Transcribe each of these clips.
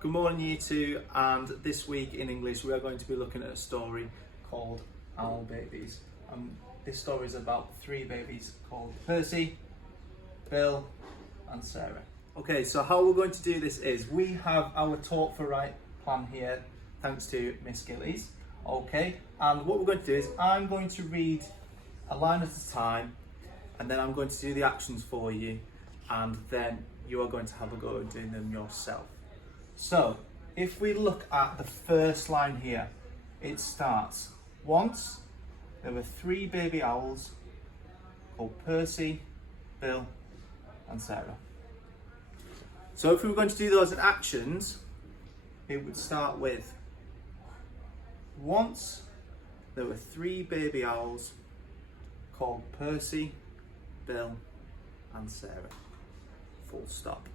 Good morning, you two, and this week in English we are going to be looking at a story called Owl Babies. This story is about three babies called Percy, Bill and Sarah. Okay, so how we're going to do this is we have our Talk4write plan here, thanks to Miss Gillies. Okay, and what we're going to do is I'm going to read a line at a time, and then I'm going to do the actions for you, and then you are going to have a go at doing them yourself. So, if we look at the first line here, it starts, once there were three baby owls called Percy, Bill and Sarah. So if we were going to do those in actions, it would start with, once there were three baby owls called Percy, Bill and Sarah. Full stop.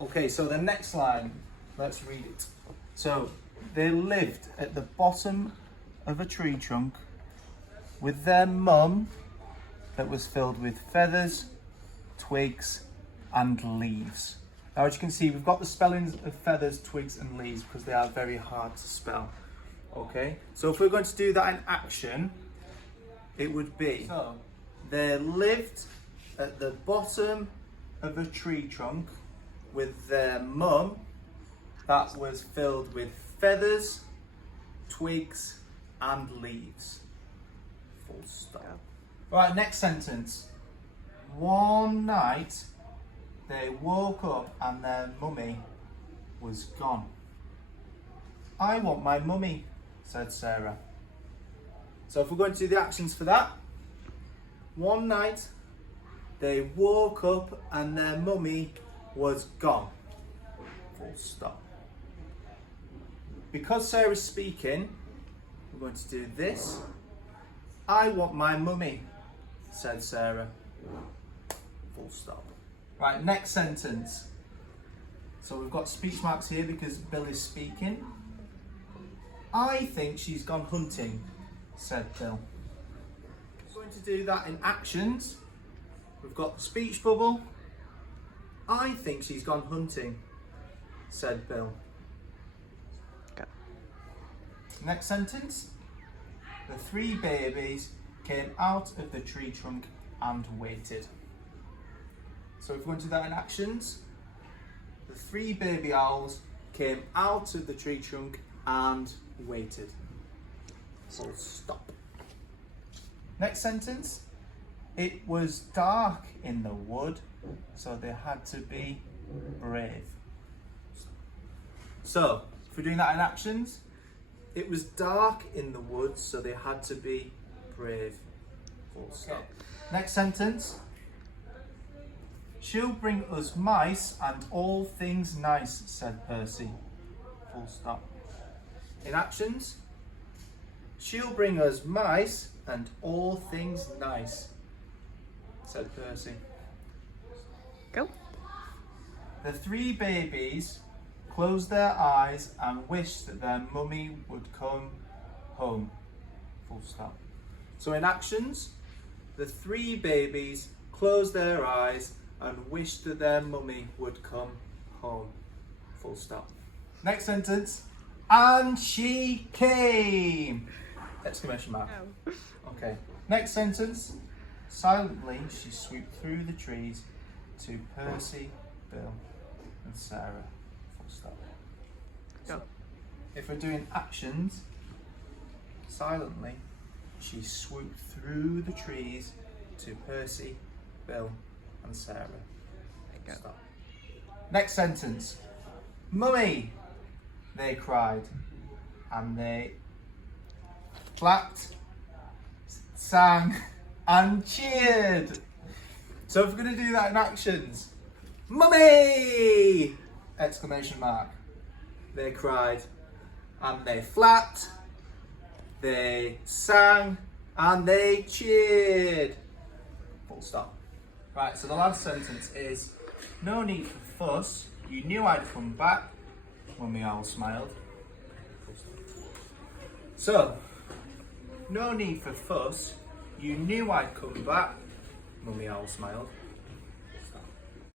Okay, so the next line, let's read it. So, they lived at the bottom of a tree trunk with their mum that was filled with feathers, twigs and leaves. Now, as you can see, we've got the spellings of feathers, twigs and leaves because they are very hard to spell. Okay, so if we're going to do that in action, it would be, so, they lived at the bottom of a tree trunk with their mum that was filled with feathers, twigs and leaves. Full stop. Right, next sentence. One night they woke up and their mummy was gone. I want my mummy, said Sarah. So if we're going to do the actions for that, one night they woke up and their mummy was gone. Full stop. Because Sarah's speaking, we're going to do this. I want my mummy, said Sarah. Full stop. Right, next sentence. So we've got speech marks here because Bill is speaking. I think she's gone hunting, said Bill. We're going to do that in actions. We've got the speech bubble. I think she's gone hunting, said Bill. Okay. Next sentence. The three babies came out of the tree trunk and waited. So if we want to do that in actions, the three baby owls came out of the tree trunk and waited. Full stop. Next sentence. It was dark in the wood, so they had to be brave. So, if we're doing that in actions, it was dark in the woods, so they had to be brave. Full stop. Next sentence. She'll bring us mice and all things nice, said Percy. Full stop. In actions, she'll bring us mice and all things nice, said Percy. Go. The three babies closed their eyes and wished that their mummy would come home. Full stop. So in actions, the three babies closed their eyes and wished that their mummy would come home. Full stop. Next sentence. And she came! Exclamation mark. Oh. Okay. Next sentence. Silently, she swooped through the trees to Percy, Bill and Sarah. Full stop. So, if we're doing actions, silently, she swooped through the trees to Percy, Bill and Sarah. Full stop. Next sentence. Mummy! They cried, and they clapped, sang and cheered. So if we're going to do that in actions, Mummy! Exclamation mark. They cried and they flapped, they sang and they cheered. Full stop. Right, so the last sentence is, no need for fuss, you knew I'd come back. Mummy Owl smiled. Full stop. So, no need for fuss, you knew I'd come back. Mummy Owl smiled.